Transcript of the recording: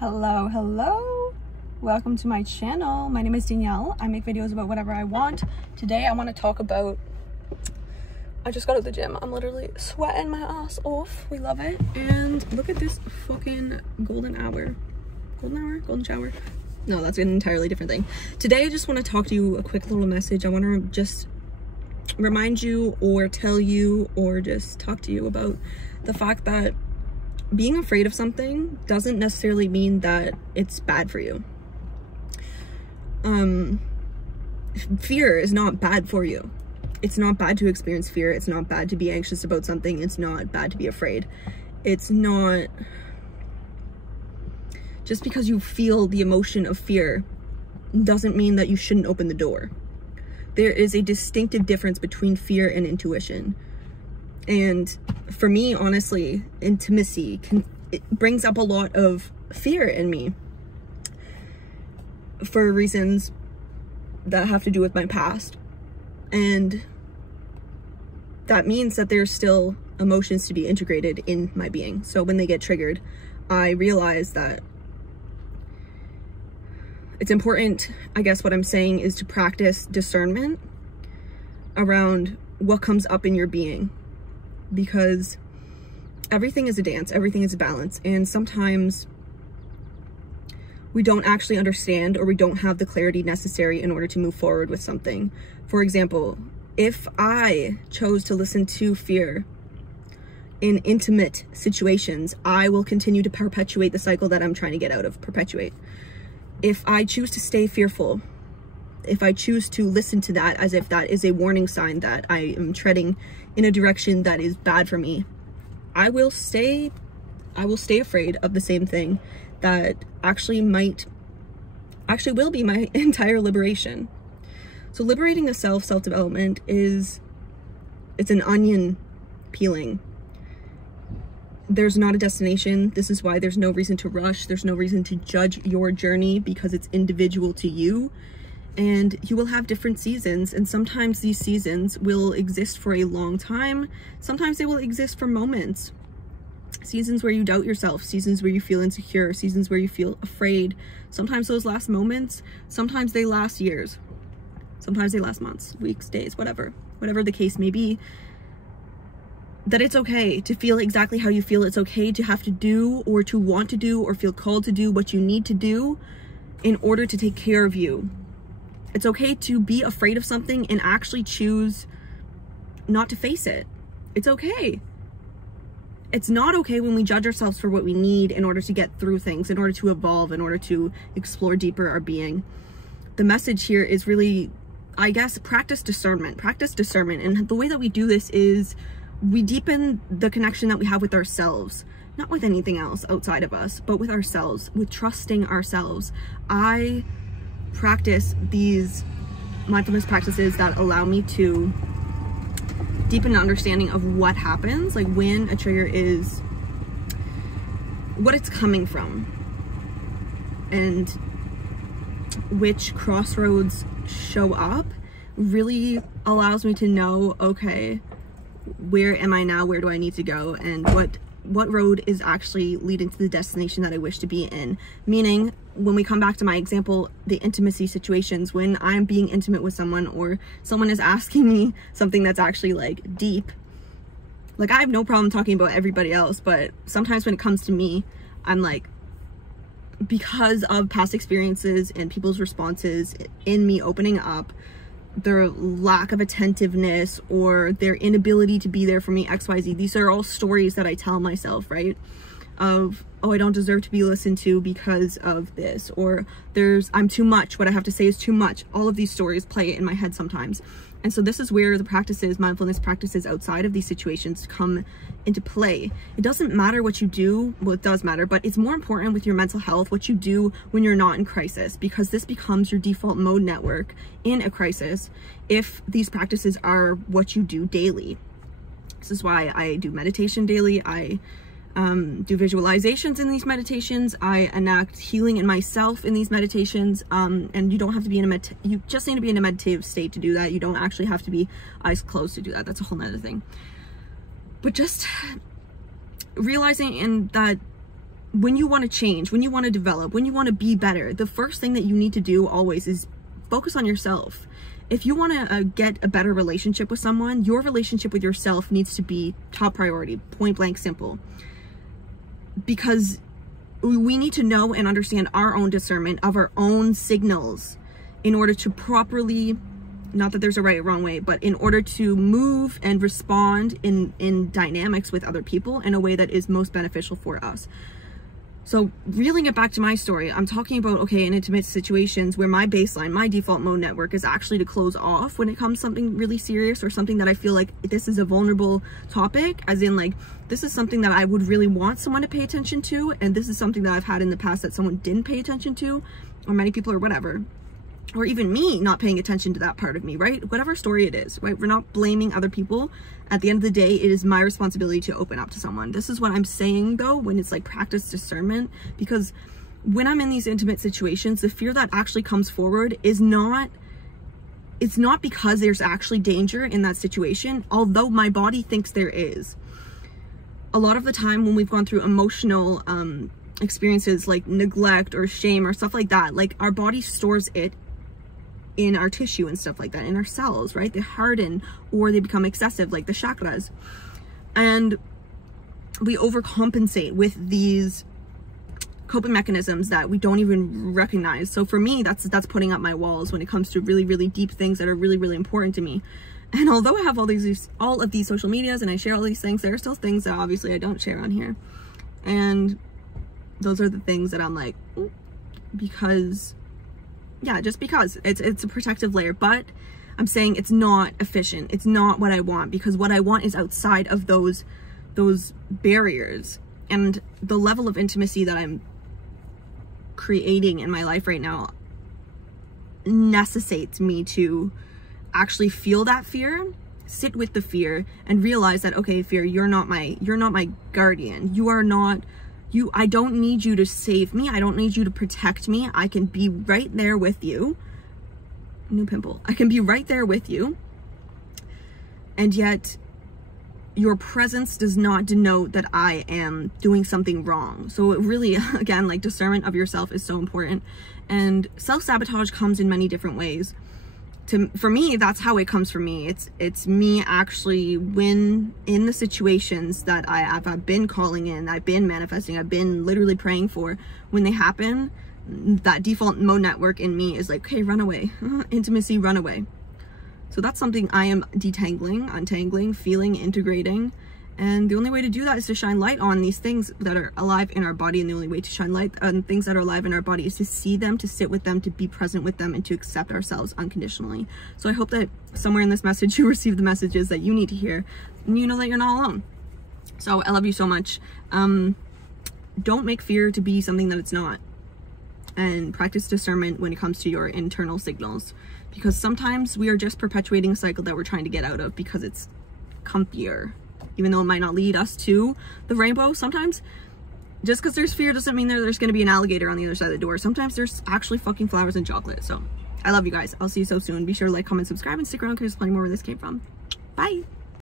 Hello, welcome to my channel. My name is Danielle. I make videos about whatever I want. Today I want to talk about, I just got out of the gym. I'm literally sweating my ass off. We love it. And look at this fucking golden shower. No, that's an entirely different thing. Today I just want to talk to you, a quick little message. I want to just remind you or tell you or just talk to you about the fact that being afraid of something doesn't necessarily mean that it's bad for you. Fear is not bad for you. It's not bad to experience fear. It's not bad to be anxious about something. It's not bad to be afraid. It's not, just because you feel the emotion of fear doesn't mean that you shouldn't open the door. There is a distinctive difference between fear and intuition. And for me, honestly, intimacy it brings up a lot of fear in me for reasons that have to do with my past. And that means that there's still emotions to be integrated in my being. So when they get triggered, I realize that it's important, I guess what I'm saying is to practice discernment around what comes up in your being. Because everything is a dance, everything is a balance, and sometimes we don't actually understand or we don't have the clarity necessary in order to move forward with something. For example, if I chose to listen to fear in intimate situations, I will continue to perpetuate the cycle that I'm trying to get out of, perpetuate. If I choose to stay fearful, if I choose to listen to that as if that is a warning sign that I am treading in a direction that is bad for me, I will stay afraid of the same thing that actually will be my entire liberation. So liberating the self-development it's an onion peeling. There's not a destination. This is why there's no reason to rush. There's no reason to judge your journey because it's individual to you. And you will have different seasons, and sometimes these seasons will exist for a long time. Sometimes they will exist for moments. Seasons where you doubt yourself, seasons where you feel insecure, seasons where you feel afraid. Sometimes those last moments, sometimes they last years. Sometimes they last months, weeks, days, whatever the case may be. That it's okay to feel exactly how you feel. It's okay to have to do or to want to do or feel called to do what you need to do in order to take care of you. It's okay to be afraid of something and actually choose not to face it. It's okay. It's not okay when we judge ourselves for what we need in order to get through things, in order to evolve, in order to explore deeper our being. The message here is really, I guess, practice discernment. Practice discernment. And the way that we do this is we deepen the connection that we have with ourselves. Not with anything else outside of us, but with ourselves, with trusting ourselves. I practice these mindfulness practices that allow me to deepen an understanding of what happens, like when a trigger is, what it's coming from, and which crossroads show up. Really allows me to know, okay, where am I now? Where do I need to go? And what road is actually leading to the destination that I wish to be in? Meaning, when we come back to my example, the intimacy situations, when I'm being intimate with someone or someone is asking me something that's actually like deep, like I have no problem talking about everybody else, but sometimes when it comes to me, I'm like, because of past experiences and people's responses in me opening up, their lack of attentiveness or their inability to be there for me, XYZ. These are all stories that I tell myself, right? Of, oh, I don't deserve to be listened to because of this, or I'm too much. What I have to say is too much. All of these stories play in my head sometimes. And so this is where the practices, mindfulness practices outside of these situations come into play. It doesn't matter what you do. Well, it does matter, but it's more important with your mental health, what you do when you're not in crisis, because this becomes your default mode network in a crisis if these practices are what you do daily. This is why I do meditation daily. I do visualizations in these meditations. I enact healing in myself in these meditations. And you don't have to be you just need to be in a meditative state to do that. You don't actually have to be eyes closed to do that. That's a whole nother thing. But just realizing that when you want to change, when you want to develop, when you want to be better, the first thing that you need to do always is focus on yourself. If you want to get a better relationship with someone, your relationship with yourself needs to be top priority, point blank simple. Because we need to know and understand our own discernment of our own signals in order to properly, not that there's a right or wrong way, but in order to move and respond in dynamics with other people in a way that is most beneficial for us. So reeling it back to my story, I'm talking about, okay, in intimate situations where my baseline, my default mode network is actually to close off when it comes to something really serious or something that I feel like this is a vulnerable topic, as in like, this is something that I would really want someone to pay attention to, and this is something that I've had in the past that someone didn't pay attention to, or many people or whatever. Or even me not paying attention to that part of me, right? Whatever story it is, right? We're not blaming other people. At the end of the day, it is my responsibility to open up to someone. This is what I'm saying though, when it's like practice discernment, because when I'm in these intimate situations, the fear that actually comes forward is not, it's not because there's actually danger in that situation, although my body thinks there is. A lot of the time when we've gone through emotional experiences like neglect or shame or stuff like that, like our body stores it in our tissue and stuff like that, in our cells, right? They harden or they become excessive, like the chakras. And we overcompensate with these coping mechanisms that we don't even recognize. So for me, that's putting up my walls when it comes to really, really deep things that are really, really important to me. And although I have all of these social medias and I share all these things, there are still things that obviously I don't share on here. And those are the things that I'm like, because yeah, just because it's a protective layer. But I'm saying it's not efficient. It's not what I want, because what I want is outside of those barriers. And the level of intimacy that I'm creating in my life right now necessitates me to actually feel that fear, sit with the fear, and realize that, okay, fear, you're not my guardian. You are not I don't need you to save me. I don't need you to protect me. I can be right there with you. New pimple. I can be right there with you. And yet your presence does not denote that I am doing something wrong. So it really, again, like discernment of yourself is so important. And self-sabotage comes in many different ways. For me, that's how it comes for me. It's me actually, when in the situations that I've been calling in, I've been manifesting, I've been literally praying for, when they happen, that default mode network in me is like, okay, run away. Intimacy, run away. So that's something I am detangling, untangling, feeling, integrating. And the only way to do that is to shine light on these things that are alive in our body. And the only way to shine light on things that are alive in our body is to see them, to sit with them, to be present with them, and to accept ourselves unconditionally. So I hope that somewhere in this message, you receive the messages that you need to hear, and you know that you're not alone. So I love you so much. Don't make fear to be something that it's not. And practice discernment when it comes to your internal signals. Because sometimes we are just perpetuating a cycle that we're trying to get out of because it's comfier. Even though it might not lead us to the rainbow, sometimes just because there's fear doesn't mean there's going to be an alligator on the other side of the door. Sometimes there's actually fucking flowers and chocolate. So I love you guys. I'll see you so soon. Be sure to like, comment, subscribe, and stick around because there's plenty more where this came from. Bye.